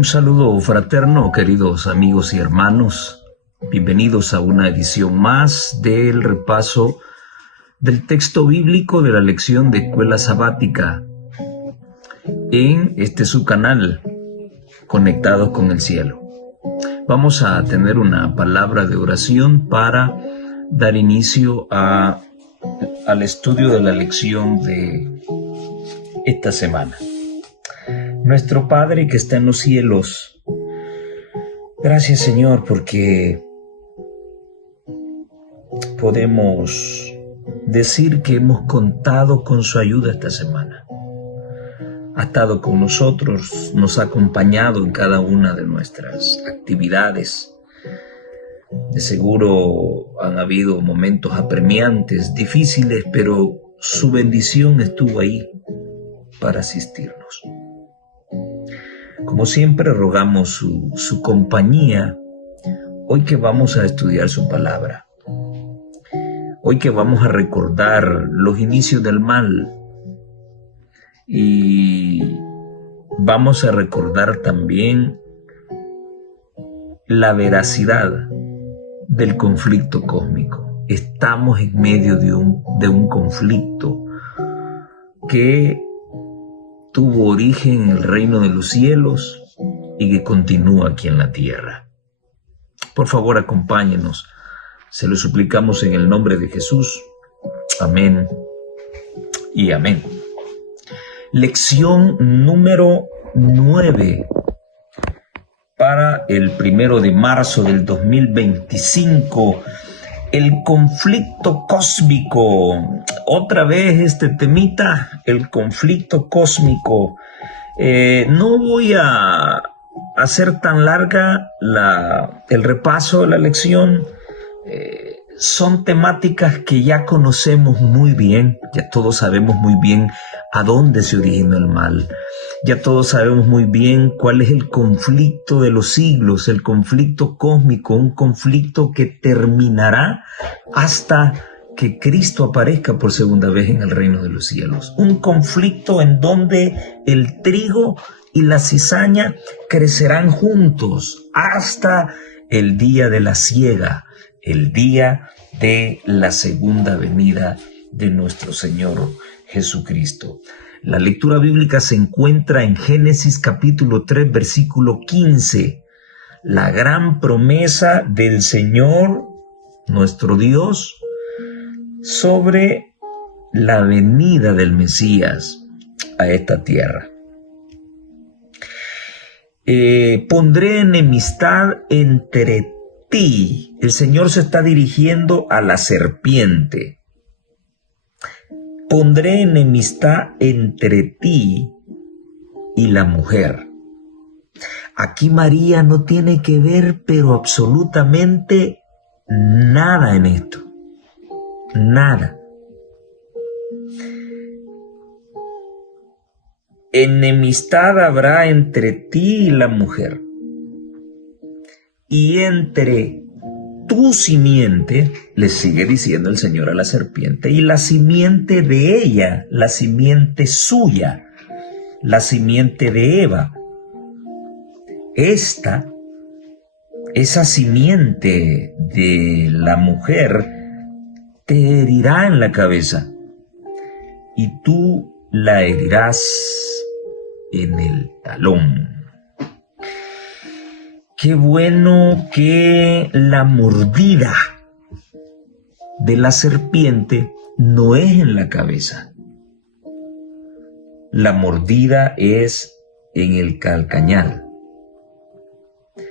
Un saludo fraterno, queridos amigos y hermanos. Bienvenidos a una edición más del repaso del texto bíblico de la lección de escuela sabática en su canal, Conectados con el Cielo. Vamos a tener una palabra de oración para dar inicio al estudio de la lección de esta semana. Nuestro Padre que está en los cielos, gracias Señor porque podemos decir que hemos contado con su ayuda esta semana. Ha estado con nosotros, nos ha acompañado en cada una de nuestras actividades. De seguro han habido momentos apremiantes, difíciles, pero su bendición estuvo ahí para asistirnos. Como siempre rogamos su compañía hoy que vamos a estudiar su palabra. Hoy que vamos a recordar los inicios del mal y vamos a recordar también la veracidad del conflicto cósmico. Estamos en medio de un conflicto que tuvo origen en el reino de los cielos y que continúa aquí en la tierra. Por favor, acompáñenos. Se lo suplicamos en el nombre de Jesús. Amén y amén. Lección número 9 para el 1 de marzo del 2025. El conflicto cósmico. Otra vez este temita, el conflicto cósmico. No voy a hacer tan larga el repaso de la lección. Son temáticas que ya conocemos muy bien, ya todos sabemos muy bien a dónde se originó el mal, ya todos sabemos muy bien cuál es el conflicto de los siglos, el conflicto cósmico, un conflicto que terminará hasta que Cristo aparezca por segunda vez en el reino de los cielos. Un conflicto en donde el trigo y la cizaña crecerán juntos hasta el día de la siega, el día de la segunda venida de nuestro Señor Jesucristo. La lectura bíblica se encuentra en Génesis capítulo 3, versículo 15. La gran promesa del Señor, nuestro Dios, sobre la venida del Mesías a esta tierra. Pondré enemistad entre ti. El Señor se está dirigiendo a la serpiente. Pondré enemistad entre ti y la mujer. Aquí María no tiene que ver, pero absolutamente nada en esto. Nada. Enemistad habrá entre ti y la mujer, y entre tu simiente, le sigue diciendo el Señor a la serpiente, y la simiente de ella, la simiente suya, la simiente de Eva. Esa simiente de la mujer te herirá en la cabeza, y tú la herirás en el talón. Qué bueno que la mordida de la serpiente no es en la cabeza. La mordida es en el calcañar,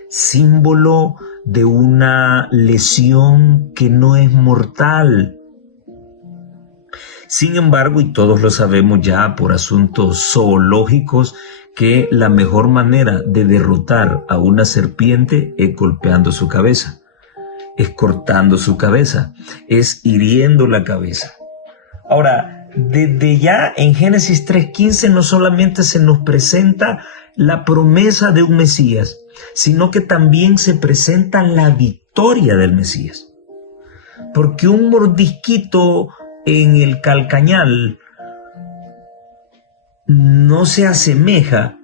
símbolo de una lesión que no es mortal. Sin embargo, y todos lo sabemos ya por asuntos zoológicos, que la mejor manera de derrotar a una serpiente es golpeando su cabeza, es cortando su cabeza, es hiriendo la cabeza. Ahora, desde ya en Génesis 3:15 no solamente se nos presenta la promesa de un Mesías, sino que también se presenta la victoria del Mesías. Porque un mordisquito en el calcañal no se asemeja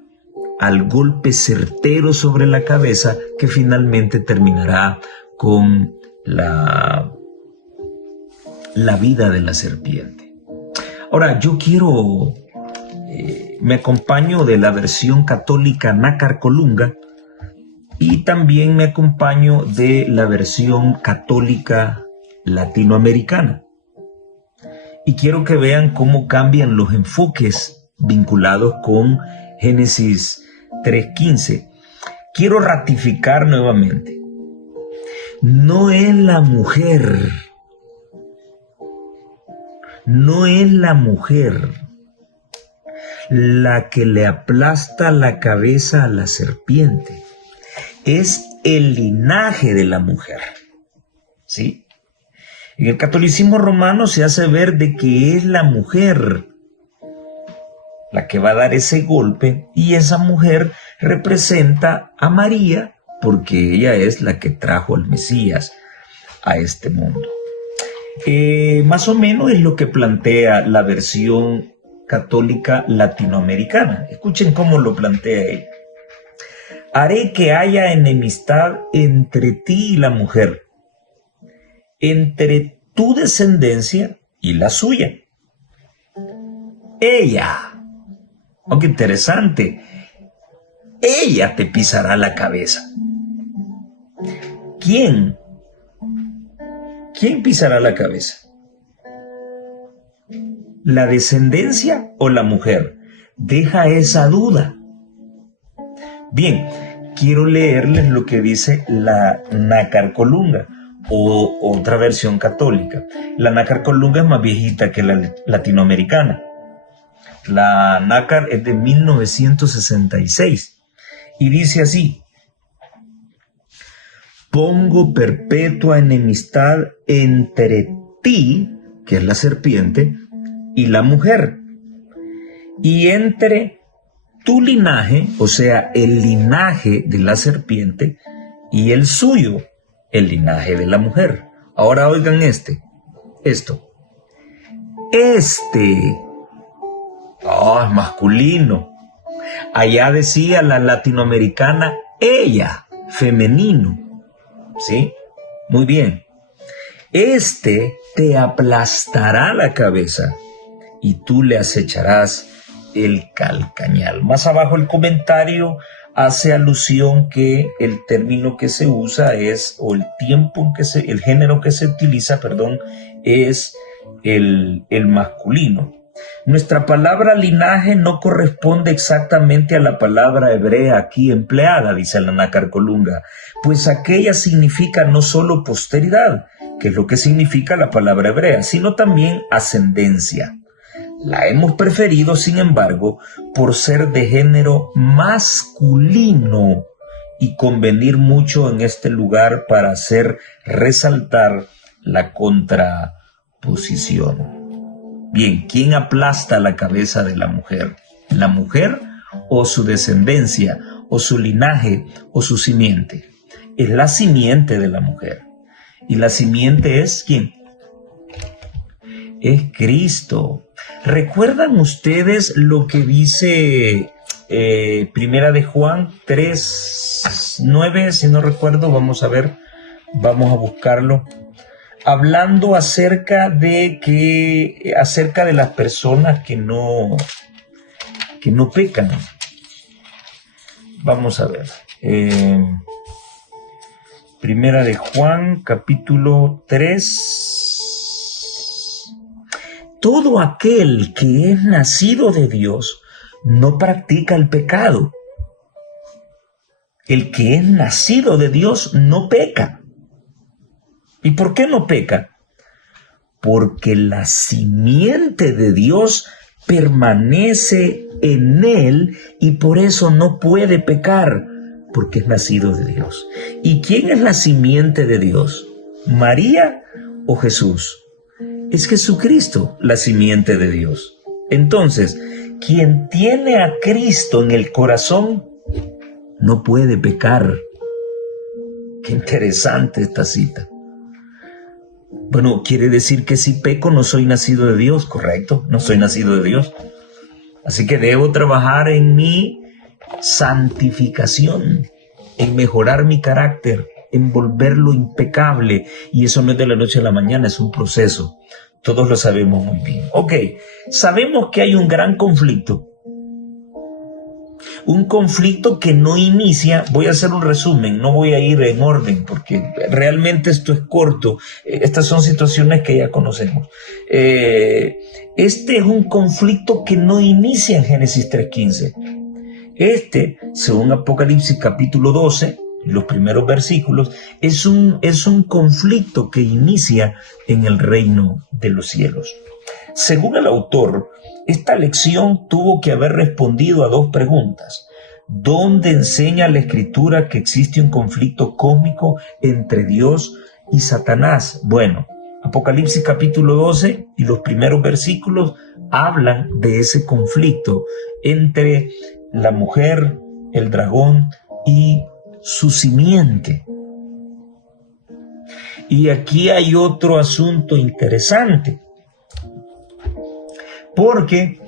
al golpe certero sobre la cabeza que finalmente terminará con la vida de la serpiente. Ahora, yo quiero, me acompaño de la versión católica Nácar Colunga y también me acompaño de la versión católica latinoamericana. Y quiero que vean cómo cambian los enfoques vinculados con Génesis 3:15. Quiero ratificar nuevamente. No es la mujer la que le aplasta la cabeza a la serpiente. Es el linaje de la mujer. ¿Sí? En el catolicismo romano se hace ver de que es la mujer la que va a dar ese golpe, y esa mujer representa a María porque ella es la que trajo al Mesías a este mundo. Más o menos es lo que plantea la versión católica latinoamericana. Escuchen cómo lo plantea ella. Haré que haya enemistad entre ti y la mujer, entre tu descendencia y la suya. Ella, qué interesante, ella te pisará la cabeza. ¿Quién? ¿Quién pisará la cabeza? ¿La descendencia o la mujer? Deja esa duda. Bien, quiero leerles lo que dice la Nácar Colunga, o otra versión católica. La Nácar Colunga es más viejita que la latinoamericana. La Nácar es de 1966 y dice así: pongo perpetua enemistad entre ti, que es la serpiente, y la mujer, y entre tu linaje, o sea, el linaje de la serpiente, y el suyo, el linaje de la mujer. Ahora oigan esto. Es masculino. Allá decía la latinoamericana ella, femenino. ¿Sí? Muy bien. Te aplastará la cabeza y tú le acecharás el calcañal. Más abajo el comentario hace alusión que el término que se usa es, o el tiempo en que el género que se utiliza, es el masculino. Nuestra palabra linaje no corresponde exactamente a la palabra hebrea aquí empleada, dice la Nácar Colunga, pues aquella significa no solo posteridad, que es lo que significa la palabra hebrea, sino también ascendencia. La hemos preferido, sin embargo, por ser de género masculino y convenir mucho en este lugar para hacer resaltar la contraposición. Bien, ¿quién aplasta la cabeza de la mujer? ¿La mujer o su descendencia, o su linaje, o su simiente? Es la simiente de la mujer. ¿Y la simiente es quién? Es Cristo. ¿Recuerdan ustedes lo que dice Primera de Juan 3:9? Si no recuerdo, vamos a buscarlo. Hablando acerca de las personas que no pecan. Vamos a ver. Primera de Juan, capítulo 3. Todo aquel que es nacido de Dios no practica el pecado. El que es nacido de Dios no peca. ¿Y por qué no peca? Porque la simiente de Dios permanece en él y por eso no puede pecar, porque es nacido de Dios. ¿Y quién es la simiente de Dios? ¿María o Jesús? Es Jesucristo, la simiente de Dios. Entonces, quien tiene a Cristo en el corazón no puede pecar. Qué interesante esta cita. Bueno, quiere decir que si peco no soy nacido de Dios, correcto, no soy nacido de Dios. Así que debo trabajar en mí santificación, en mejorar mi carácter, en volverlo impecable. Y eso no es de la noche a la mañana, es un proceso. Todos lo sabemos muy bien. Ok, sabemos que hay un gran conflicto. Un conflicto que no inicia, voy a hacer un resumen, no voy a ir en orden porque realmente esto es corto, estas son situaciones que ya conocemos. Este es un conflicto que no inicia en Génesis 3:15. Según Apocalipsis capítulo 12, los primeros versículos, es un conflicto que inicia en el reino de los cielos. Según el autor, esta lección tuvo que haber respondido a dos preguntas. ¿Dónde enseña la Escritura que existe un conflicto cósmico entre Dios y Satanás? Bueno, Apocalipsis capítulo 12 y los primeros versículos hablan de ese conflicto entre la mujer, el dragón y su simiente. Y aquí hay otro asunto interesante. Porque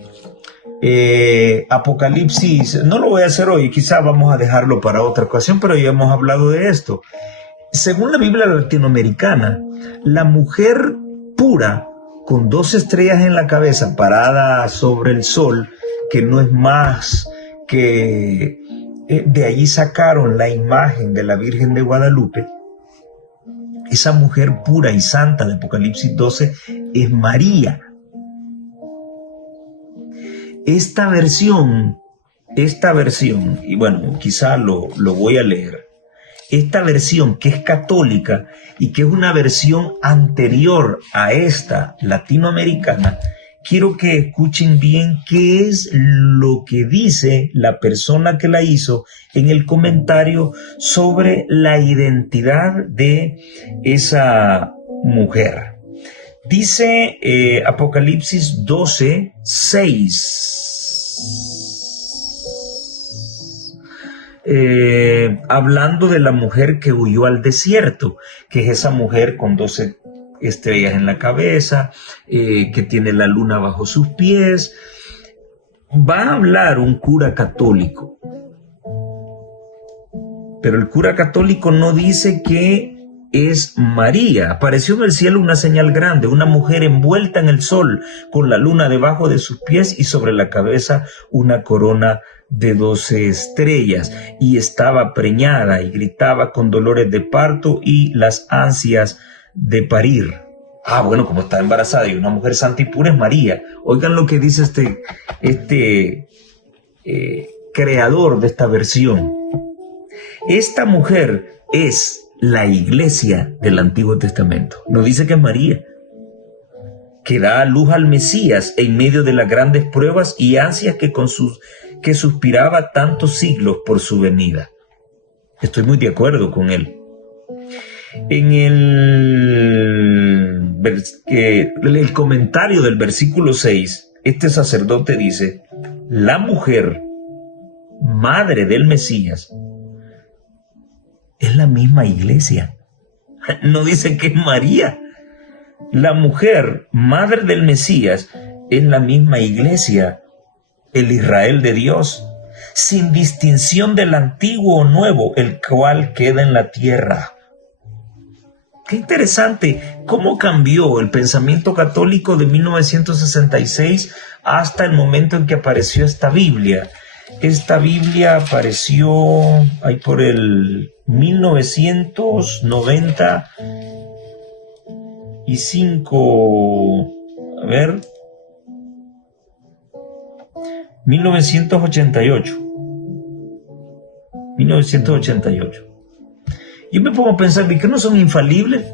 Apocalipsis, no lo voy a hacer hoy, quizá vamos a dejarlo para otra ocasión, pero ya hemos hablado de esto. Según la Biblia latinoamericana, la mujer pura con 2 estrellas en la cabeza parada sobre el sol, que no es más que de allí sacaron la imagen de la Virgen de Guadalupe. Esa mujer pura y santa de Apocalipsis 12 es María. Esta versión, y bueno, quizá lo voy a leer, esta versión que es católica y que es una versión anterior a esta latinoamericana, quiero que escuchen bien qué es lo que dice la persona que la hizo en el comentario sobre la identidad de esa mujer. Dice Apocalipsis 12, 6. Hablando de la mujer que huyó al desierto, que es esa mujer con 12 estrellas en la cabeza, que tiene la luna bajo sus pies. Va a hablar un cura católico, pero el cura católico no dice que es María. Apareció en el cielo una señal grande, una mujer envuelta en el sol, con la luna debajo de sus pies y sobre la cabeza una corona de 12 estrellas, y estaba preñada y gritaba con dolores de parto y las ansias de parir. Bueno, como está embarazada y una mujer santa y pura es María. Oigan lo que dice este creador de esta versión. Esta mujer es la iglesia del Antiguo Testamento. No dice que es María, que da a luz al Mesías en medio de las grandes pruebas y ansias que suspiraba tantos siglos por su venida. Estoy muy de acuerdo con él. En el comentario del versículo 6, este sacerdote dice: la mujer, madre del Mesías, es la misma iglesia. No dice que es María. La mujer, madre del Mesías, es la misma iglesia, el Israel de Dios, sin distinción del antiguo o nuevo, el cual queda en la tierra. Qué interesante cómo cambió el pensamiento católico de 1966 hasta el momento en que apareció esta Biblia. Esta Biblia apareció ahí por el 1995. A ver. 1988. Yo me pongo a pensar, ¿de qué no son infalibles?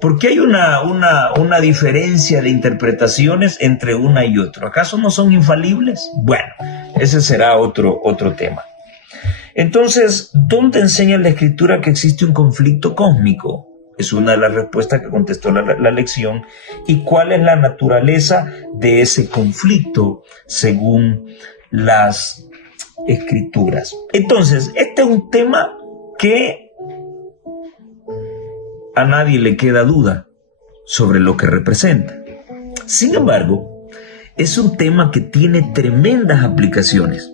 ¿Por qué hay una diferencia de interpretaciones entre una y otra? ¿Acaso no son infalibles? Bueno, ese será otro tema. Entonces, ¿dónde enseña la Escritura que existe un conflicto cósmico? Es una de las respuestas que contestó la lección. ¿Y cuál es la naturaleza de ese conflicto según las Escrituras? Entonces, este es un tema que a nadie le queda duda sobre lo que representa. Sin embargo, es un tema que tiene tremendas aplicaciones.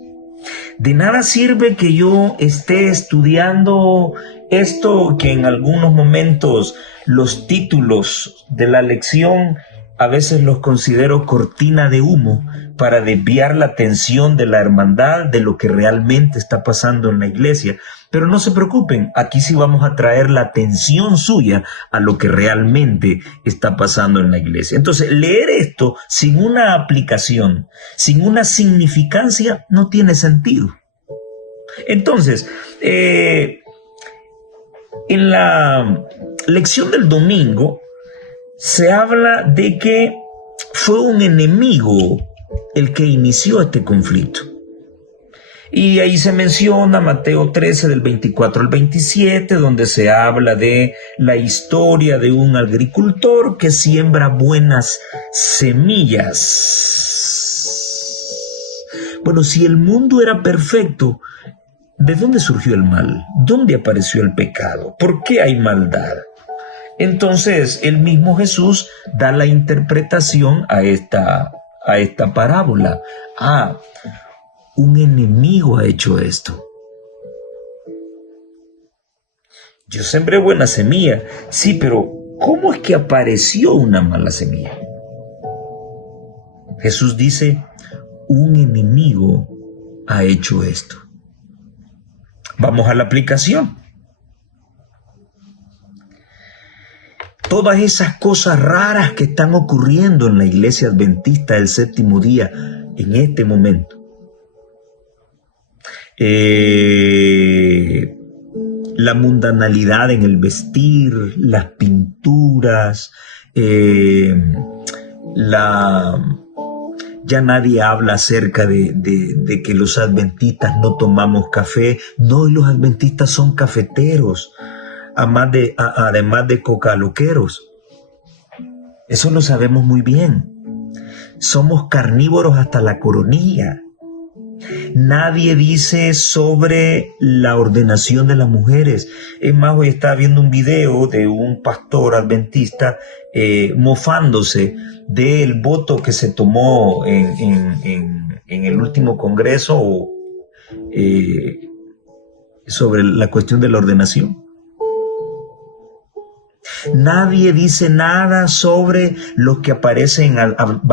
De nada sirve que yo esté estudiando esto, que en algunos momentos los títulos de la lección a veces los considero cortina de humo para desviar la atención de la hermandad de lo que realmente está pasando en la iglesia. Pero no se preocupen, aquí sí vamos a traer la atención suya a lo que realmente está pasando en la iglesia. Entonces, leer esto sin una aplicación, sin una significancia, no tiene sentido. Entonces, en la lección del domingo se habla de que fue un enemigo el que inició este conflicto. Y ahí se menciona Mateo 13 del 24 al 27, donde se habla de la historia de un agricultor que siembra buenas semillas. Bueno, si el mundo era perfecto, ¿de dónde surgió el mal? ¿Dónde apareció el pecado? ¿Por qué hay maldad? Entonces, el mismo Jesús da la interpretación a esta parábola. Un enemigo ha hecho esto. Yo sembré buena semilla, sí, pero ¿cómo es que apareció una mala semilla? Jesús dice, un enemigo ha hecho esto. Vamos a la aplicación. Todas esas cosas raras que están ocurriendo en la iglesia adventista del séptimo día en este momento. La mundanalidad en el vestir, las pinturas, ya nadie habla acerca de que los adventistas no tomamos café. No, los adventistas son cafeteros, además de cocaloqueros. Eso lo sabemos muy bien. Somos carnívoros hasta la coronilla. Nadie dice sobre la ordenación de las mujeres. Es más, hoy estaba viendo un video de un pastor adventista mofándose del voto que se tomó en el último congreso sobre la cuestión de la ordenación. Nadie dice nada sobre los que aparecen,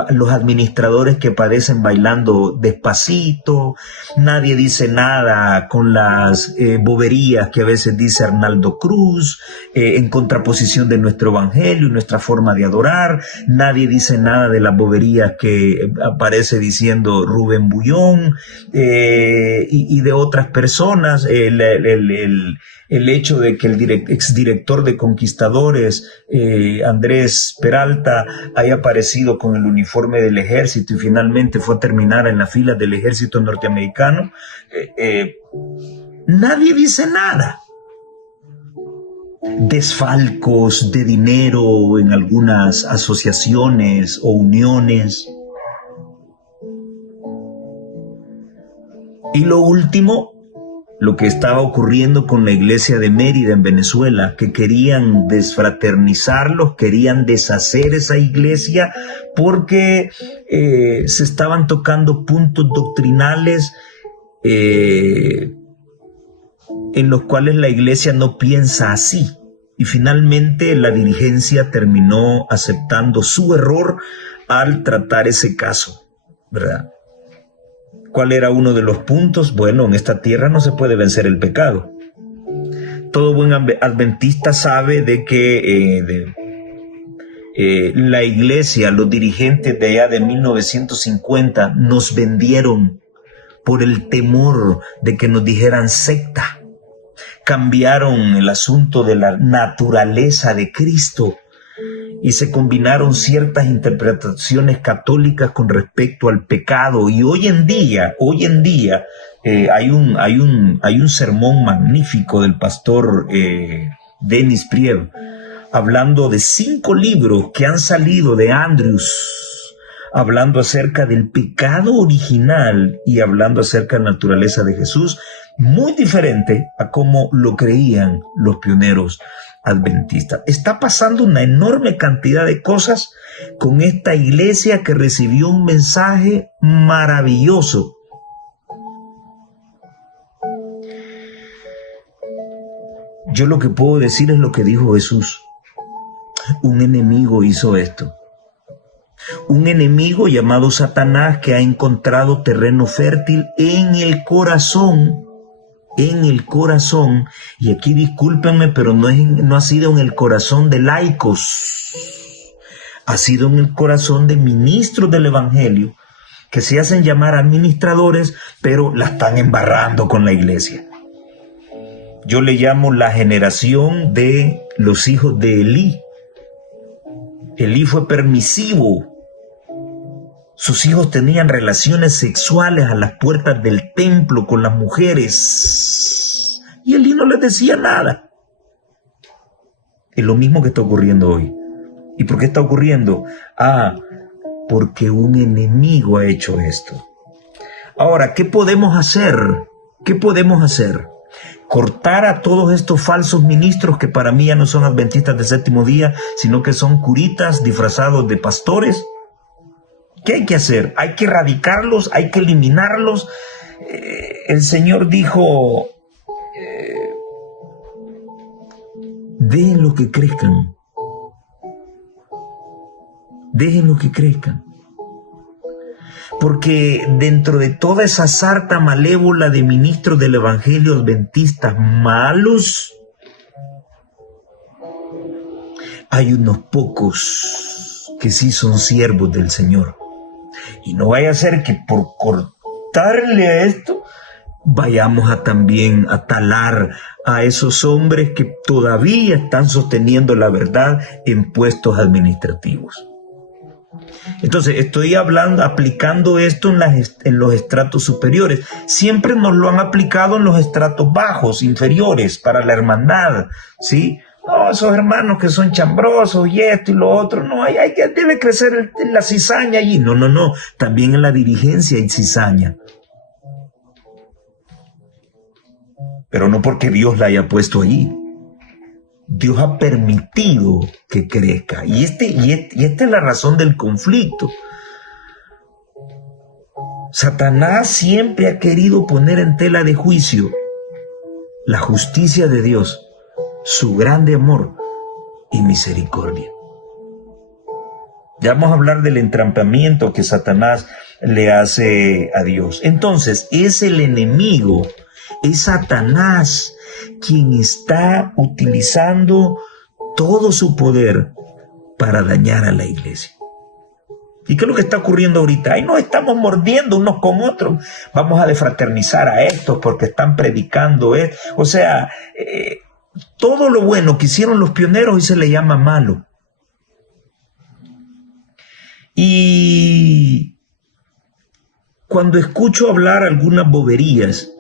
los administradores que aparecen bailando despacito. Nadie dice nada con las boberías que a veces dice Arnaldo Cruz, en contraposición de nuestro evangelio y nuestra forma de adorar. Nadie dice nada de las boberías que aparece diciendo Rubén Bullón y de otras personas. El hecho de que el exdirector de Conquistadores, Andrés Peralta, haya aparecido con el uniforme del ejército y finalmente fue a terminar en las filas del ejército norteamericano, nadie dice nada. Desfalcos de dinero en algunas asociaciones o uniones. Y lo último, lo que estaba ocurriendo con la iglesia de Mérida en Venezuela, que querían desfraternizarlos, querían deshacer esa iglesia porque se estaban tocando puntos doctrinales en los cuales la iglesia no piensa así. Y finalmente la dirigencia terminó aceptando su error al tratar ese caso, ¿verdad? ¿Cuál era uno de los puntos? Bueno, en esta tierra no se puede vencer el pecado. Todo buen adventista sabe de que la iglesia, los dirigentes de allá de 1950 nos vendieron por el temor de que nos dijeran secta. Cambiaron el asunto de la naturaleza de Cristo y se combinaron ciertas interpretaciones católicas con respecto al pecado. Y hoy en día hay un sermón magnífico del pastor Denis Priev, hablando de 5 libros que han salido de Andrews, hablando acerca del pecado original y hablando acerca de la naturaleza de Jesús, muy diferente a cómo lo creían los pioneros adventistas. Está pasando una enorme cantidad de cosas con esta iglesia que recibió un mensaje maravilloso Yo lo que puedo decir es lo que dijo Jesús. Un enemigo hizo esto. Un enemigo llamado Satanás que ha encontrado terreno fértil en el corazón. Y aquí discúlpenme, pero no ha sido en el corazón de laicos. Ha sido en el corazón de ministros del evangelio que se hacen llamar administradores, pero la están embarrando con la iglesia. Yo le llamo la generación de los hijos de Elí. Elí fue permisivo. Sus hijos tenían relaciones sexuales a las puertas del templo con las mujeres. Y Elí no les decía nada. Es lo mismo que está ocurriendo hoy. ¿Y por qué está ocurriendo? Porque un enemigo ha hecho esto. Ahora, ¿qué podemos hacer? Cortar a todos estos falsos ministros que para mí ya no son adventistas del séptimo día, sino que son curitas disfrazados de pastores. ¿Qué hay que hacer? Hay que erradicarlos, hay que eliminarlos. El Señor dijo, déjenlo que crezcan. Déjenlo que crezcan. Porque dentro de toda esa sarta malévola de ministros del evangelio adventistas malos, hay unos pocos que sí son siervos del Señor. Y no vaya a ser que por cortarle a esto, vayamos a también a talar a esos hombres que todavía están sosteniendo la verdad en puestos administrativos. Entonces, estoy aplicando esto en los estratos superiores. Siempre nos lo han aplicado en los estratos bajos, inferiores, para la hermandad, ¿sí? No, esos hermanos que son chambrosos y esto y lo otro, no, debe crecer la cizaña allí. No, también en la dirigencia hay cizaña. Pero no porque Dios la haya puesto allí. Dios ha permitido que crezca. Y esta es la razón del conflicto. Satanás siempre ha querido poner en tela de juicio la justicia de Dios, su grande amor y misericordia. Ya vamos a hablar del entrampamiento que Satanás le hace a Dios. Entonces, es el enemigo, es Satanás quien está utilizando todo su poder para dañar a la iglesia. ¿Y qué es lo que está ocurriendo ahorita? Ahí nos estamos mordiendo unos con otros. Vamos a defraternizar a estos porque están predicando. O sea, todo lo bueno que hicieron los pioneros hoy se le llama malo. Y cuando escucho hablar algunas boberías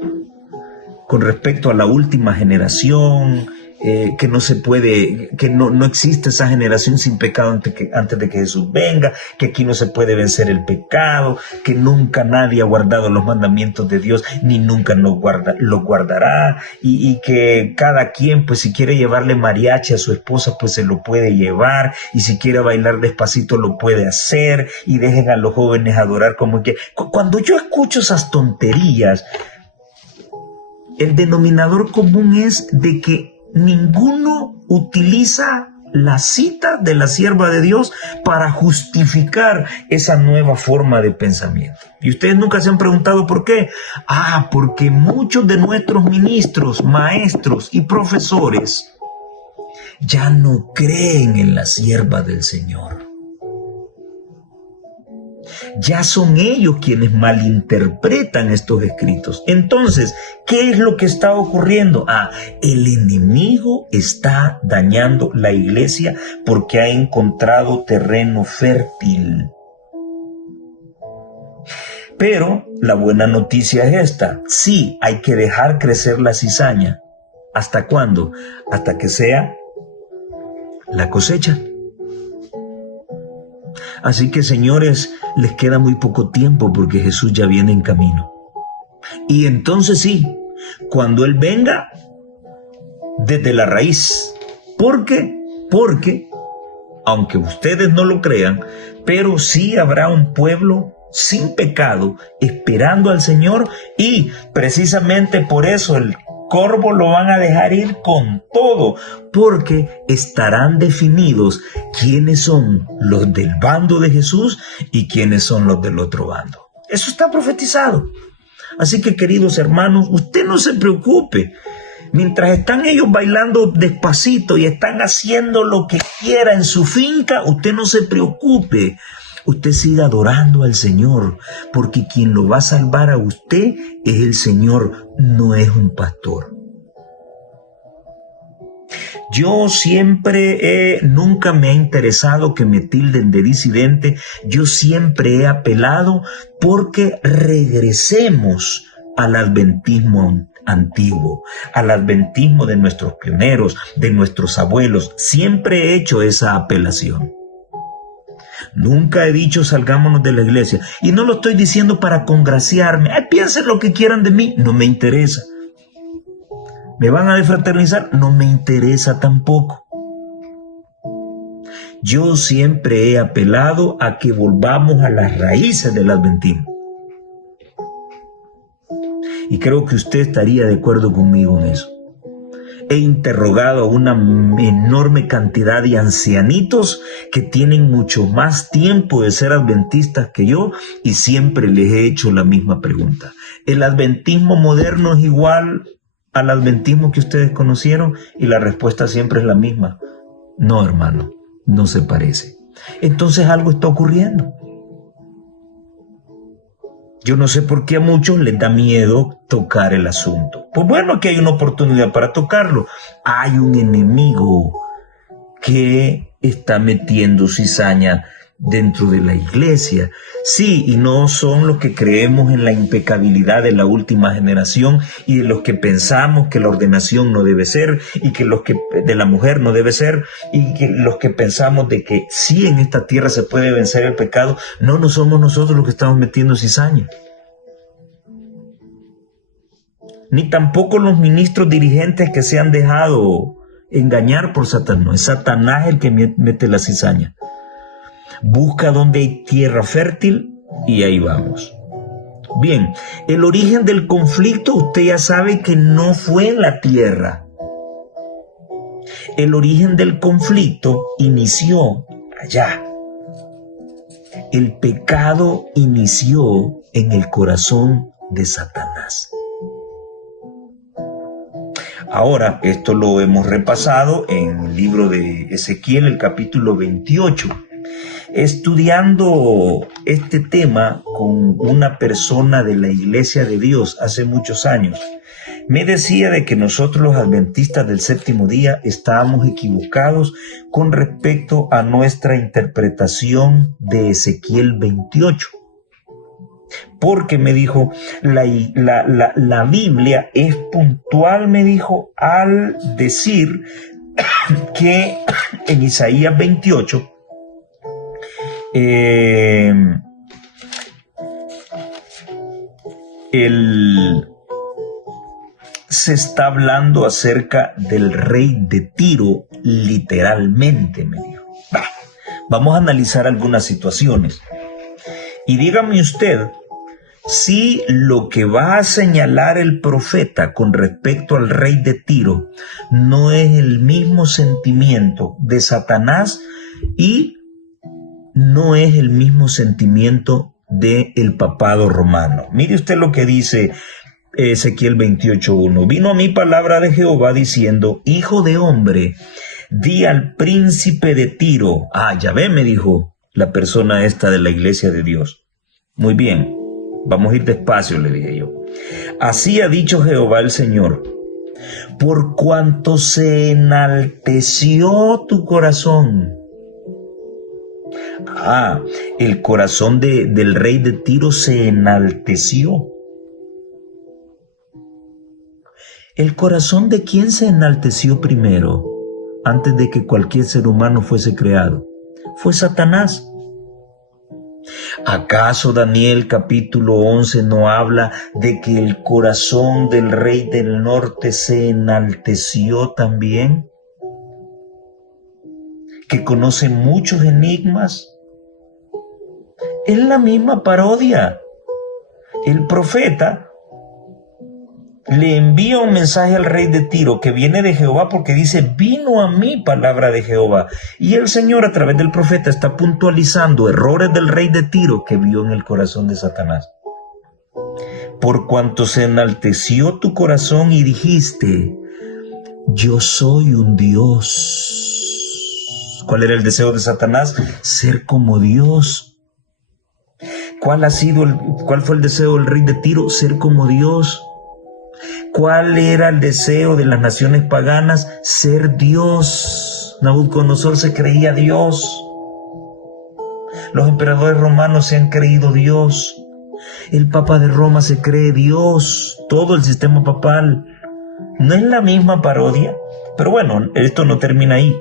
con respecto a la última generación, que no se puede, que no existe esa generación sin pecado antes de que Jesús venga, que aquí no se puede vencer el pecado, que nunca nadie ha guardado los mandamientos de Dios, ni nunca los guardará, y que cada quien, pues si quiere llevarle mariachi a su esposa, pues se lo puede llevar, y si quiere bailar despacito lo puede hacer, y dejen a los jóvenes adorar como que... Cuando yo escucho esas tonterías, el denominador común es de que ninguno utiliza la cita de la sierva de Dios para justificar esa nueva forma de pensamiento. Y ustedes nunca se han preguntado por qué. Porque muchos de nuestros ministros, maestros y profesores ya no creen en la sierva del Señor. Ya son ellos quienes malinterpretan estos escritos. Entonces, ¿qué es lo que está ocurriendo? El enemigo está dañando la iglesia porque ha encontrado terreno fértil. Pero la buena noticia es esta. Sí, hay que dejar crecer la cizaña. ¿Hasta cuándo? Hasta que sea la cosecha. Así que, señores, les queda muy poco tiempo porque Jesús ya viene en camino. Y entonces sí, cuando Él venga, desde la raíz. ¿Por qué? Porque, aunque ustedes no lo crean, pero sí habrá un pueblo sin pecado esperando al Señor, y precisamente por eso corvos lo van a dejar ir con todo, porque estarán definidos quiénes son los del bando de Jesús y quiénes son los del otro bando. Eso está profetizado. Así que, queridos hermanos, usted no se preocupe. Mientras están ellos bailando despacito y están haciendo lo que quiera en su finca, usted no se preocupe. Usted siga adorando al Señor, porque quien lo va a salvar a usted es el Señor, no es un pastor. Yo siempre nunca me ha interesado que me tilden de disidente. Yo siempre he apelado porque regresemos al adventismo antiguo, al adventismo de nuestros pioneros, de nuestros abuelos. Siempre he hecho esa apelación. Nunca he dicho salgámonos de la iglesia. Y no lo estoy diciendo para congraciarme. Piensen lo que quieran de mí. No me interesa. ¿Me van a defraternizar? No me interesa tampoco. Yo siempre he apelado a que volvamos a las raíces del adventismo. Y creo que usted estaría de acuerdo conmigo en eso. He interrogado a una enorme cantidad de ancianitos que tienen mucho más tiempo de ser adventistas que yo y siempre les he hecho la misma pregunta. ¿El adventismo moderno es igual al adventismo que ustedes conocieron? Y la respuesta siempre es la misma. No, hermano, no se parece. Entonces algo está ocurriendo. Yo no sé por qué a muchos les da miedo tocar el asunto. Pues bueno, aquí hay una oportunidad para tocarlo. Hay un enemigo que está metiendo cizaña dentro de la iglesia. Sí, y no son los que creemos en la impecabilidad de la última generación y de los que pensamos que la ordenación no debe ser y que los que de la mujer no debe ser y que los que pensamos de que sí en esta tierra se puede vencer el pecado. No somos nosotros los que estamos metiendo cizaña. Ni tampoco los ministros dirigentes que se han dejado engañar por Satanás. Es Satanás el que mete la cizaña. Busca donde hay tierra fértil y ahí vamos. Bien, el origen del conflicto usted ya sabe que no fue en la tierra. El origen del conflicto inició allá. El pecado inició en el corazón de Satanás. Ahora, esto lo hemos repasado en el libro de Ezequiel, el capítulo 28. Estudiando este tema con una persona de la Iglesia de Dios hace muchos años, me decía de que nosotros los adventistas del séptimo día estábamos equivocados con respecto a nuestra interpretación de Ezequiel 28. Porque me dijo, la Biblia es puntual, me dijo, al decir que en Isaías 28, se está hablando acerca del rey de Tiro, literalmente, me dijo. Vamos a analizar algunas situaciones. Y dígame usted si lo que va a señalar el profeta con respecto al rey de Tiro no es el mismo sentimiento de Satanás y no es el mismo sentimiento del papado romano. Mire usted lo que dice Ezequiel 28:1. Vino a mí palabra de Jehová diciendo: hijo de hombre, di al príncipe de Tiro. Ya ve, me dijo la persona esta de la iglesia de Dios. Muy bien, vamos a ir despacio, le dije yo. Así ha dicho Jehová el Señor: por cuanto se enalteció tu corazón. El corazón del rey de Tiro se enalteció. ¿El corazón de quién se enalteció primero, antes de que cualquier ser humano fuese creado? Fue Satanás. ¿Acaso Daniel capítulo 11 no habla de que el corazón del rey del norte se enalteció también? Que conoce muchos enigmas. Es la misma parodia. El profeta le envía un mensaje al rey de Tiro que viene de Jehová, porque dice: vino a mí palabra de Jehová. Y el Señor, a través del profeta, está puntualizando errores del rey de Tiro que vio en el corazón de Satanás. Por cuanto se enalteció tu corazón y dijiste: yo soy un Dios. ¿Cuál era el deseo de Satanás? Ser como Dios. ¿Cuál fue el deseo del rey de Tiro? Ser como Dios. ¿Cuál era el deseo de las naciones paganas? Ser Dios. Nabucodonosor se creía Dios. Los emperadores romanos se han creído Dios. El Papa de Roma se cree Dios. Todo el sistema papal. ¿No es la misma parodia? Pero bueno, esto no termina ahí.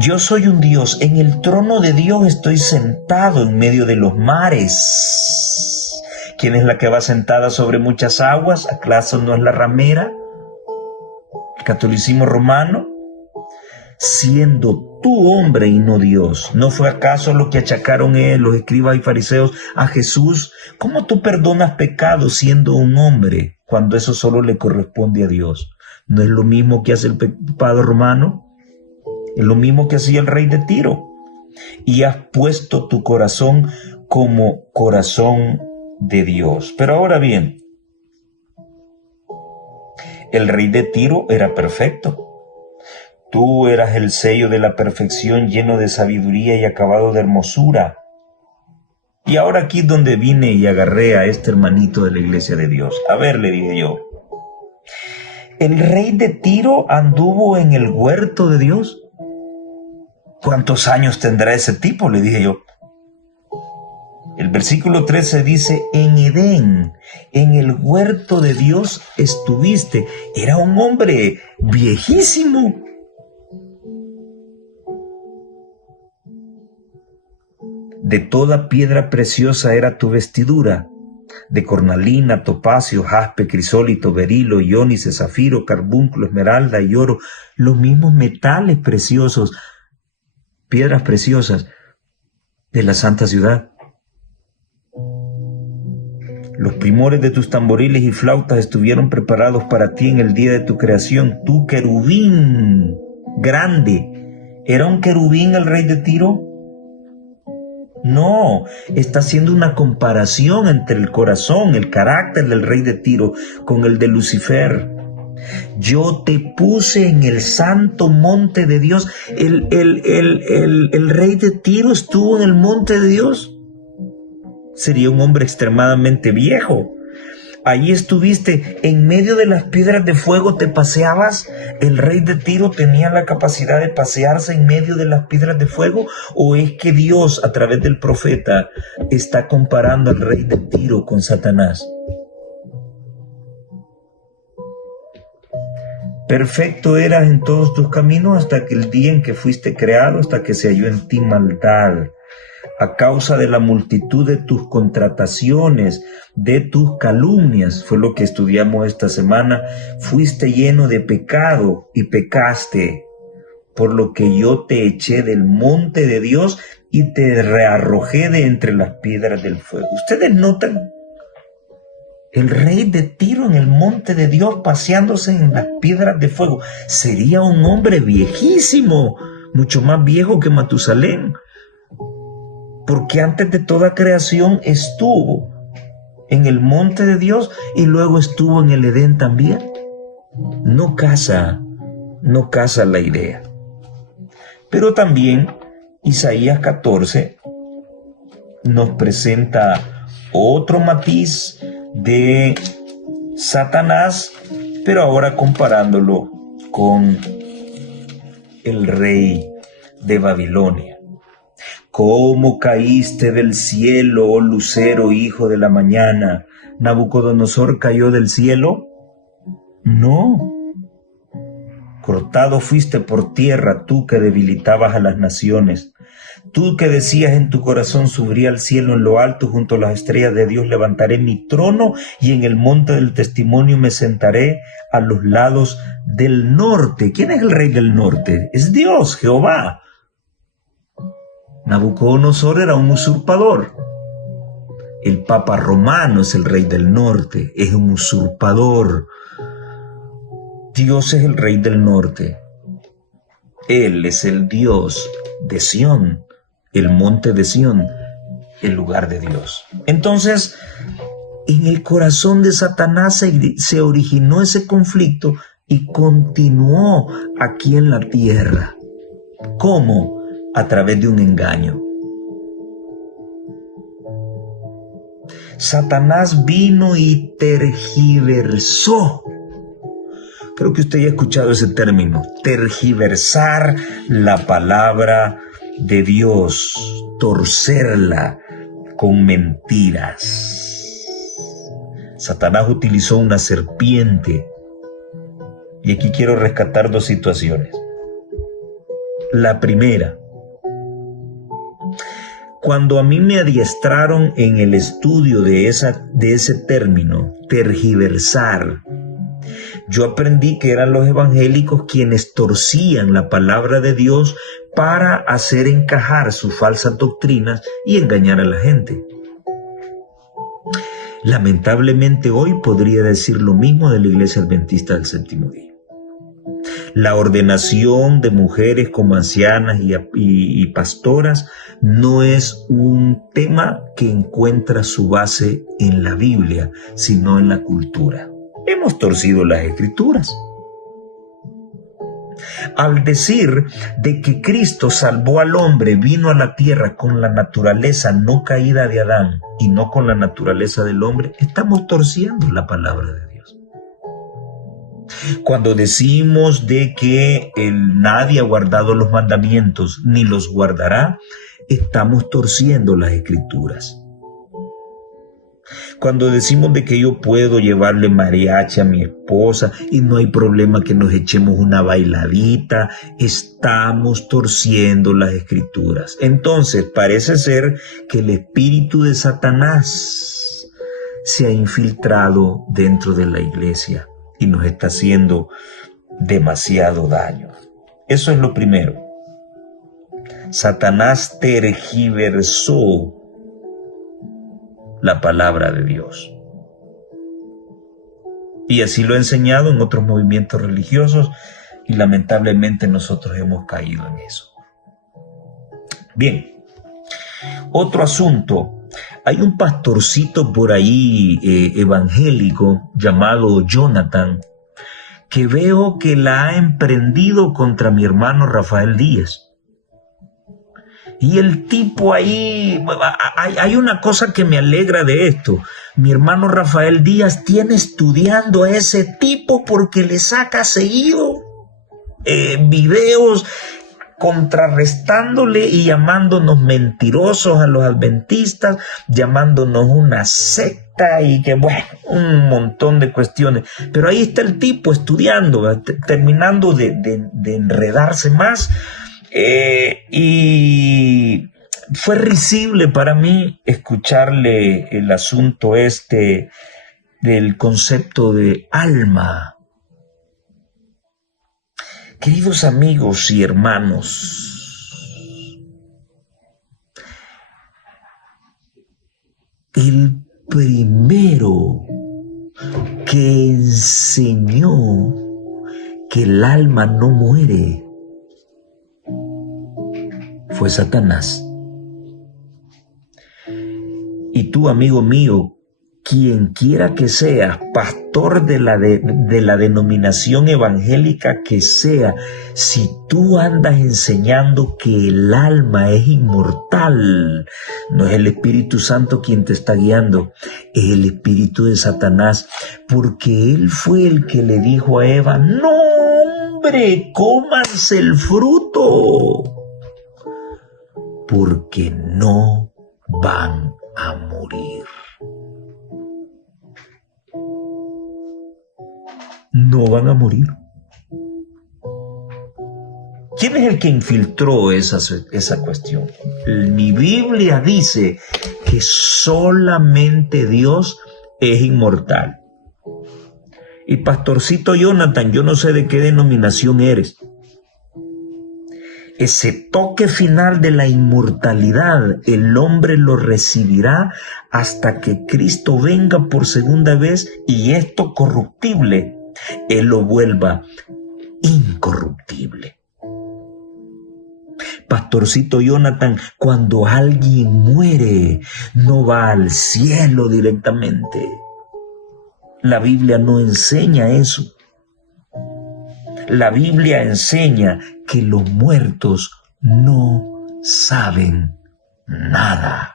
Yo soy un Dios. En el trono de Dios estoy sentado en medio de los mares. ¿Quién es la que va sentada sobre muchas aguas? ¿Acaso no es la ramera? El catolicismo romano. Siendo tú hombre y no Dios. ¿No fue acaso lo que achacaron los escribas y fariseos a Jesús? ¿Cómo tú perdonas pecados siendo un hombre cuando eso solo le corresponde a Dios? ¿No es lo mismo que hace el papado romano? Es lo mismo que hacía el rey de Tiro. Y has puesto tu corazón como corazón de Dios. Pero ahora bien, el rey de Tiro era perfecto. Tú eras el sello de la perfección, lleno de sabiduría y acabado de hermosura. Y ahora aquí es donde vine y agarré a este hermanito de la iglesia de Dios. A ver, le dije yo, ¿el rey de Tiro anduvo en el huerto de Dios? ¿Cuántos años tendrá ese tipo?, le dije yo. El versículo 13 dice: en Edén, en el huerto de Dios estuviste. Era un hombre viejísimo. De toda piedra preciosa era tu vestidura, de cornalina, topacio, jaspe, crisólito, berilo, iónice, zafiro, carbúnculo, esmeralda y oro, los mismos metales preciosos, piedras preciosas de la santa ciudad. Los primores de tus tamboriles y flautas estuvieron preparados para ti en el día de tu creación. Tu querubín grande. ¿Era un querubín el rey de Tiro? No, está haciendo una comparación entre el corazón, el carácter del rey de Tiro con el de Lucifer. Yo te puse en el santo monte de Dios. El rey de Tiro estuvo en el monte de Dios. Sería un hombre extremadamente viejo. Allí estuviste en medio de las piedras de fuego, te paseabas. ¿El rey de Tiro tenía la capacidad de pasearse en medio de las piedras de fuego? ¿O es que Dios, a través del profeta, está comparando al rey de Tiro con Satanás? Perfecto eras en todos tus caminos hasta que el día en que fuiste creado, hasta que se halló en ti maldad. A causa de la multitud de tus contrataciones, de tus calumnias, fue lo que estudiamos esta semana, fuiste lleno de pecado y pecaste, por lo que yo te eché del monte de Dios y te rearrojé de entre las piedras del fuego. ¿Ustedes notan? El rey de Tiro en el monte de Dios paseándose en las piedras de fuego. Sería un hombre viejísimo, mucho más viejo que Matusalén. Porque antes de toda creación estuvo en el monte de Dios y luego estuvo en el Edén también. No casa la idea. Pero también Isaías 14 nos presenta otro matiz de Satanás, pero ahora comparándolo con el rey de Babilonia. ¿Cómo caíste del cielo, oh lucero, hijo de la mañana? ¿Nabucodonosor cayó del cielo? No. Cortado fuiste por tierra, tú que debilitabas a las naciones. Tú que decías en tu corazón: subiré al cielo en lo alto, junto a las estrellas de Dios levantaré mi trono, y en el monte del testimonio me sentaré a los lados del norte. ¿Quién es el rey del norte? Es Dios, Jehová. Nabucodonosor era un usurpador. El Papa Romano es el rey del norte, es un usurpador. Dios es el rey del norte. Él es el Dios de Sión, el monte de Sión, el lugar de Dios. Entonces, en el corazón de Satanás se originó ese conflicto y continuó aquí en la tierra. ¿Cómo? A través de un engaño. Satanás vino y tergiversó. Creo que usted ya ha escuchado ese término, tergiversar la palabra de Dios, torcerla con mentiras. Satanás utilizó una serpiente. Y aquí quiero rescatar dos situaciones. La primera, cuando a mí me adiestraron en el estudio de ese término, tergiversar, yo aprendí que eran los evangélicos quienes torcían la palabra de Dios para hacer encajar sus falsas doctrinas y engañar a la gente. Lamentablemente hoy podría decir lo mismo de la Iglesia Adventista del Séptimo Día. La ordenación de mujeres como ancianas y pastoras no es un tema que encuentra su base en la Biblia, sino en la cultura. Hemos torcido las Escrituras. Al decir de que Cristo salvó al hombre, vino a la tierra con la naturaleza no caída de Adán y no con la naturaleza del hombre, estamos torciendo la palabra de Dios. Cuando decimos de que nadie ha guardado los mandamientos ni los guardará, estamos torciendo las Escrituras. Cuando decimos de que yo puedo llevarle mariachi a mi esposa y no hay problema que nos echemos una bailadita, estamos torciendo las Escrituras. Entonces parece ser que el espíritu de Satanás se ha infiltrado dentro de la iglesia y nos está haciendo demasiado daño. Eso es lo primero. Satanás tergiversó la palabra de Dios. Y así lo ha enseñado en otros movimientos religiosos y lamentablemente nosotros hemos caído en eso. Bien, otro asunto. Hay un pastorcito por ahí evangélico llamado Jonathan que veo que la ha emprendido contra mi hermano Rafael Díaz. Y el tipo ahí, hay una cosa que me alegra de esto. Mi hermano Rafael Díaz tiene estudiando a ese tipo porque le saca seguido videos contrarrestándole y llamándonos mentirosos a los adventistas, llamándonos una secta y que bueno, un montón de cuestiones. Pero ahí está el tipo estudiando, terminando de enredarse más. Y fue risible para mí escucharle el asunto del concepto de alma. Queridos amigos y hermanos, el primero que enseñó que el alma no muere fue Satanás. Y tú, amigo mío, quien quiera que seas, pastor de la denominación evangélica que sea, si tú andas enseñando que el alma es inmortal, no es el Espíritu Santo quien te está guiando, es el espíritu de Satanás, porque él fue el que le dijo a Eva, no hombre, cómanse el fruto, porque no van a morir. No van a morir. ¿Quién es el que infiltró esa cuestión? Mi Biblia dice que solamente Dios es inmortal. Y pastorcito Jonathan, yo no sé de qué denominación eres. ese toque final de la inmortalidad, el hombre lo recibirá hasta que Cristo venga por segunda vez y esto corruptible, Él lo vuelva incorruptible. Pastorcito Jonathan, cuando alguien muere, no va al cielo directamente. La Biblia no enseña eso. La Biblia enseña que los muertos no saben nada.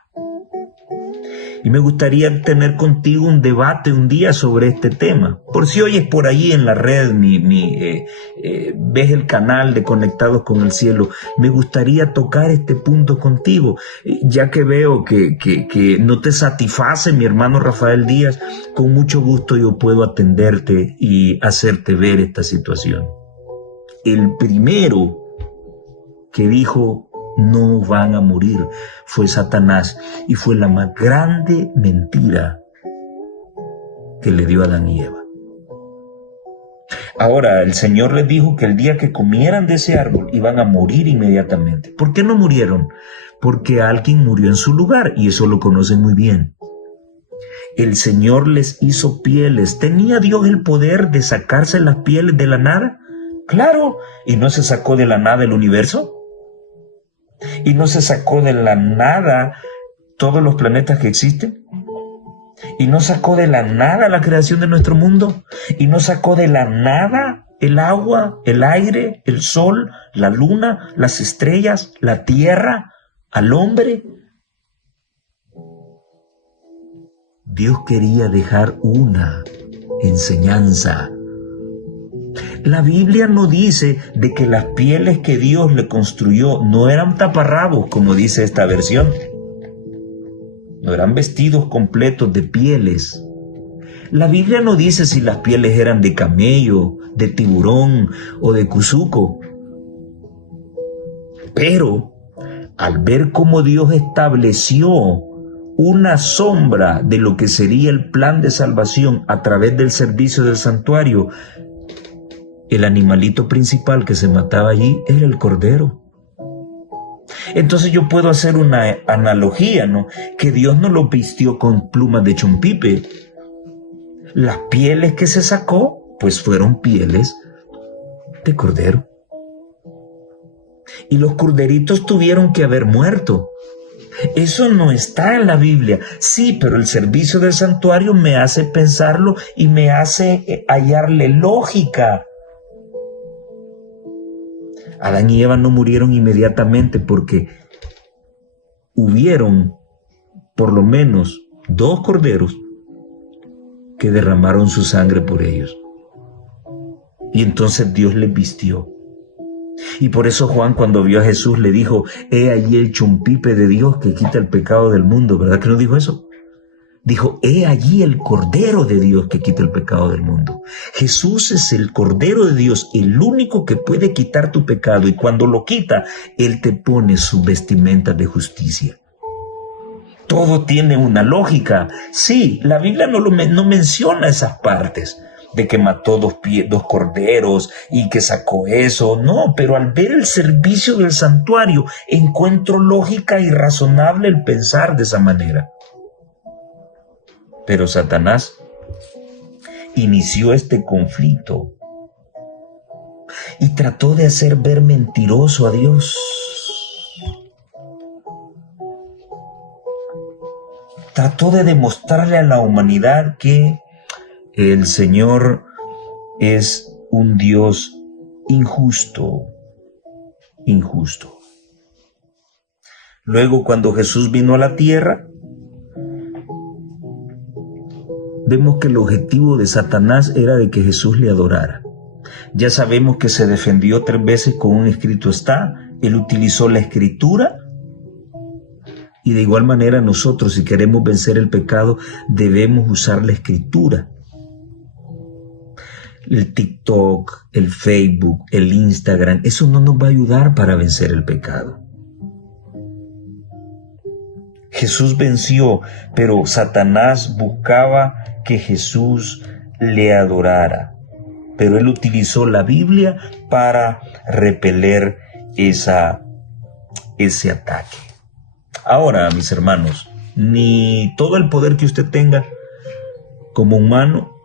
Y me gustaría tener contigo un debate un día sobre este tema. Por si oyes por ahí en la red, ves el canal de Conectados con el Cielo, me gustaría tocar este punto contigo, ya que veo que no te satisface mi hermano Rafael Díaz. Con mucho gusto yo puedo atenderte y hacerte ver esta situación. El primero que dijo no van a morir fue Satanás, y fue la más grande mentira que le dio a Adán y Eva. Ahora, el Señor les dijo que el día que comieran de ese árbol iban a morir inmediatamente. ¿Por qué no murieron? Porque alguien murió en su lugar, y eso lo conocen muy bien. El Señor les hizo pieles. ¿Tenía Dios el poder de sacarse las pieles de la nada? Claro, ¿y no se sacó de la nada el universo? ¿Y no se sacó de la nada todos los planetas que existen? ¿Y no sacó de la nada la creación de nuestro mundo? ¿Y no sacó de la nada el agua, el aire, el sol, la luna, las estrellas, la tierra, al hombre? Dios quería dejar una enseñanza. La Biblia no dice de que las pieles que Dios le construyó no eran taparrabos, como dice esta versión. No eran vestidos completos de pieles. La Biblia no dice si las pieles eran de camello, de tiburón o de cuzuco. Pero al ver cómo Dios estableció una sombra de lo que sería el plan de salvación a través del servicio del santuario, el animalito principal que se mataba allí era el cordero. Entonces yo puedo hacer una analogía, ¿no? Que Dios no lo vistió con plumas de chompipe. Las pieles que se sacó, pues fueron pieles de cordero. Y los corderitos tuvieron que haber muerto. Eso no está en la Biblia. Sí, pero el servicio del santuario me hace pensarlo y me hace hallarle lógica. Adán y Eva no murieron inmediatamente porque hubieron por lo menos 2 corderos que derramaron su sangre por ellos. Y entonces Dios les vistió. Y por eso Juan, cuando vio a Jesús, le dijo: he allí el chompipe de Dios que quita el pecado del mundo. ¿Verdad que no dijo eso? Dijo: he allí el Cordero de Dios que quita el pecado del mundo. Jesús es el Cordero de Dios, el único que puede quitar tu pecado. Y cuando lo quita, Él te pone sus vestimentas de justicia. Todo tiene una lógica. Sí, la Biblia no menciona esas partes de que mató 2 corderos y que sacó eso. No, pero al ver el servicio del santuario, encuentro lógica y razonable el pensar de esa manera. Pero Satanás inició este conflicto y trató de hacer ver mentiroso a Dios. Trató de demostrarle a la humanidad que el Señor es un Dios injusto. Luego, cuando Jesús vino a la tierra, vemos que el objetivo de Satanás era de que Jesús le adorara. Ya sabemos que se defendió 3 veces con un escrito está. Él utilizó la escritura. Y de igual manera nosotros, si queremos vencer el pecado, debemos usar la escritura. El TikTok, el Facebook, el Instagram, eso no nos va a ayudar para vencer el pecado. Jesús venció, pero Satanás buscaba que Jesús le adorara. Pero él utilizó la Biblia para repeler ese ataque. Ahora, mis hermanos, ni todo el poder que usted tenga como humano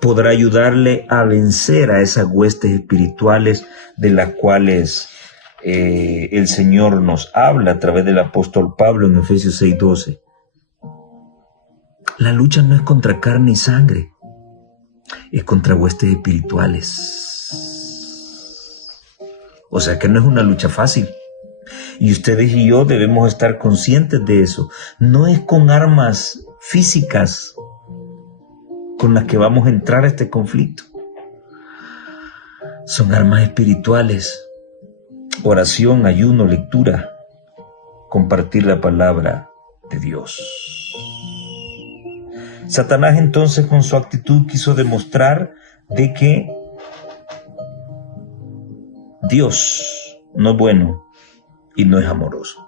podrá ayudarle a vencer a esas huestes espirituales de las cuales el Señor nos habla a través del apóstol Pablo en Efesios 6:12. La lucha no es contra carne y sangre, es contra huestes espirituales. O sea que no es una lucha fácil. Y ustedes y yo debemos estar conscientes de eso. No es con armas físicas con las que vamos a entrar a este conflicto. Son armas espirituales. Oración, ayuno, lectura, compartir la palabra de Dios. Satanás entonces con su actitud quiso demostrar de que Dios no es bueno y no es amoroso.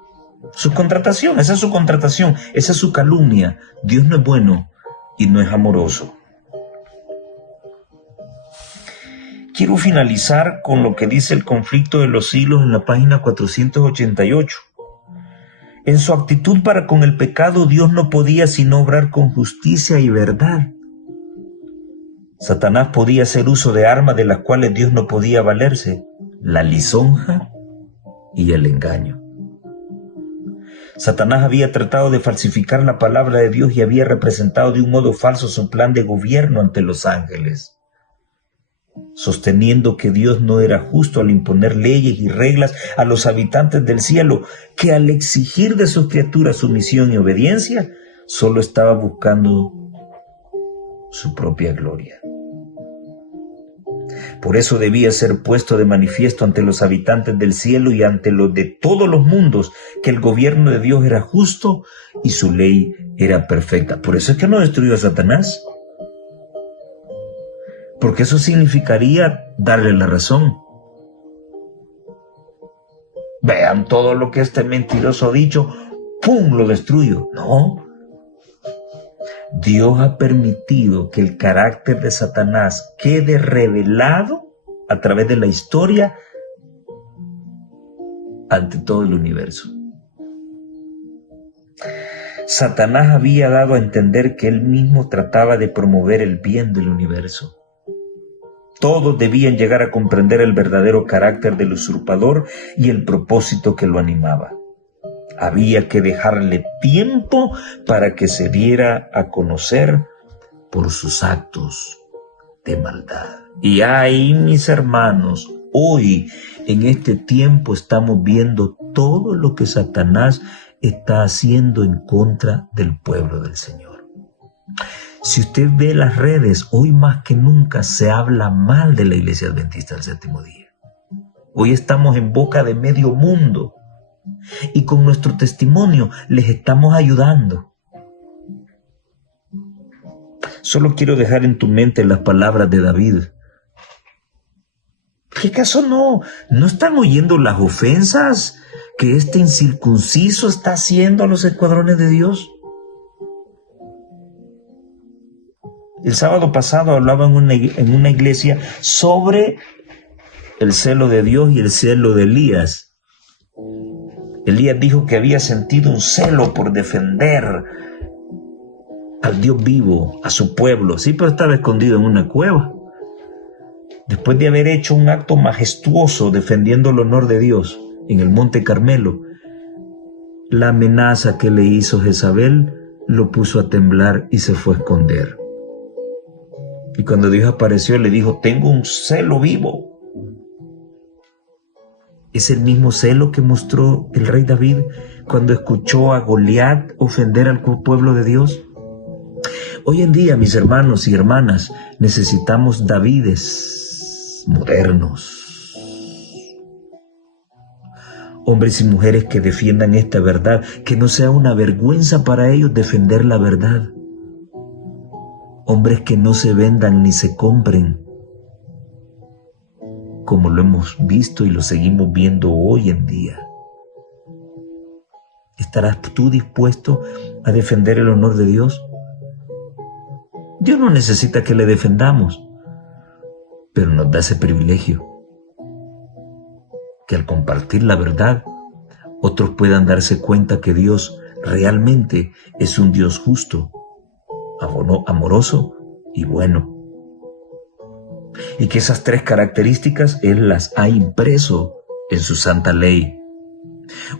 Su contratación, esa es su contratación, esa es su calumnia. Dios no es bueno y no es amoroso. Quiero finalizar con lo que dice el conflicto de los siglos en la página 488. En su actitud para con el pecado, Dios no podía sino obrar con justicia y verdad. Satanás podía hacer uso de armas de las cuales Dios no podía valerse: la lisonja y el engaño. Satanás había tratado de falsificar la palabra de Dios y había representado de un modo falso su plan de gobierno ante los ángeles, sosteniendo que Dios no era justo al imponer leyes y reglas a los habitantes del cielo, que al exigir de sus criaturas sumisión y obediencia, solo estaba buscando su propia gloria. Por eso debía ser puesto de manifiesto ante los habitantes del cielo y ante los de todos los mundos que el gobierno de Dios era justo y su ley era perfecta. Por eso es que no destruyó a Satanás, porque eso significaría darle la razón. Vean todo lo que este mentiroso ha dicho, ¡pum!, lo destruyo. No. Dios ha permitido que el carácter de Satanás quede revelado a través de la historia ante todo el universo. Satanás había dado a entender que él mismo trataba de promover el bien del universo. Todos debían llegar a comprender el verdadero carácter del usurpador y el propósito que lo animaba. Había que dejarle tiempo para que se diera a conocer por sus actos de maldad. Y ahí, mis hermanos, hoy en este tiempo estamos viendo todo lo que Satanás está haciendo en contra del pueblo del Señor. Si usted ve las redes, hoy más que nunca se habla mal de la Iglesia Adventista del Séptimo Día. Hoy estamos en boca de medio mundo y con nuestro testimonio les estamos ayudando. Solo quiero dejar en tu mente las palabras de David. ¿Qué caso no están oyendo las ofensas que este incircunciso está haciendo a los escuadrones de Dios? El sábado pasado hablaba en una iglesia sobre el celo de Dios y el celo de Elías. Elías dijo que había sentido un celo por defender al Dios vivo, a su pueblo. Sí, pero estaba escondido en una cueva. Después de haber hecho un acto majestuoso defendiendo el honor de Dios en el Monte Carmelo, la amenaza que le hizo Jezabel lo puso a temblar y se fue a esconder. Y cuando Dios apareció le dijo: tengo un celo vivo. Es el mismo celo que mostró el rey David cuando escuchó a Goliat ofender al pueblo de Dios. Hoy en día, mis hermanos y hermanas, necesitamos Davides modernos. Hombres y mujeres que defiendan esta verdad, que no sea una vergüenza para ellos defender la verdad. Hombres que no se vendan ni se compren, como lo hemos visto y lo seguimos viendo hoy en día. ¿Estarás tú dispuesto a defender el honor de Dios? Dios no necesita que le defendamos, pero nos da ese privilegio. que al compartir la verdad, otros puedan darse cuenta que Dios realmente es un Dios justo, amoroso y bueno. Y que esas 3 características Él las ha impreso en su santa ley.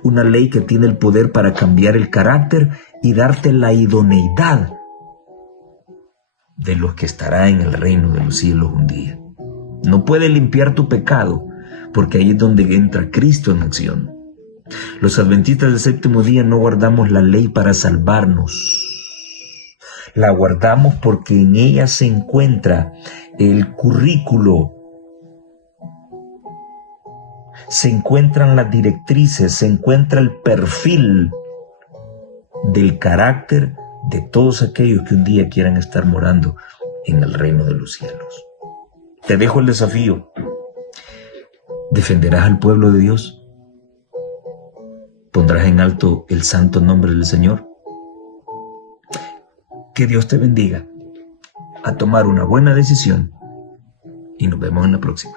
Una ley que tiene el poder para cambiar el carácter y darte la idoneidad de los que estará en el reino de los cielos un día. No puede limpiar tu pecado, porque ahí es donde entra Cristo en acción. Los adventistas del séptimo día no guardamos la ley para salvarnos. La guardamos porque en ella se encuentra el currículo, se encuentran las directrices, se encuentra el perfil del carácter de todos aquellos que un día quieran estar morando en el reino de los cielos. Te dejo el desafío. ¿Defenderás al pueblo de Dios? ¿Pondrás en alto el santo nombre del Señor? Que Dios te bendiga a tomar una buena decisión y nos vemos en la próxima.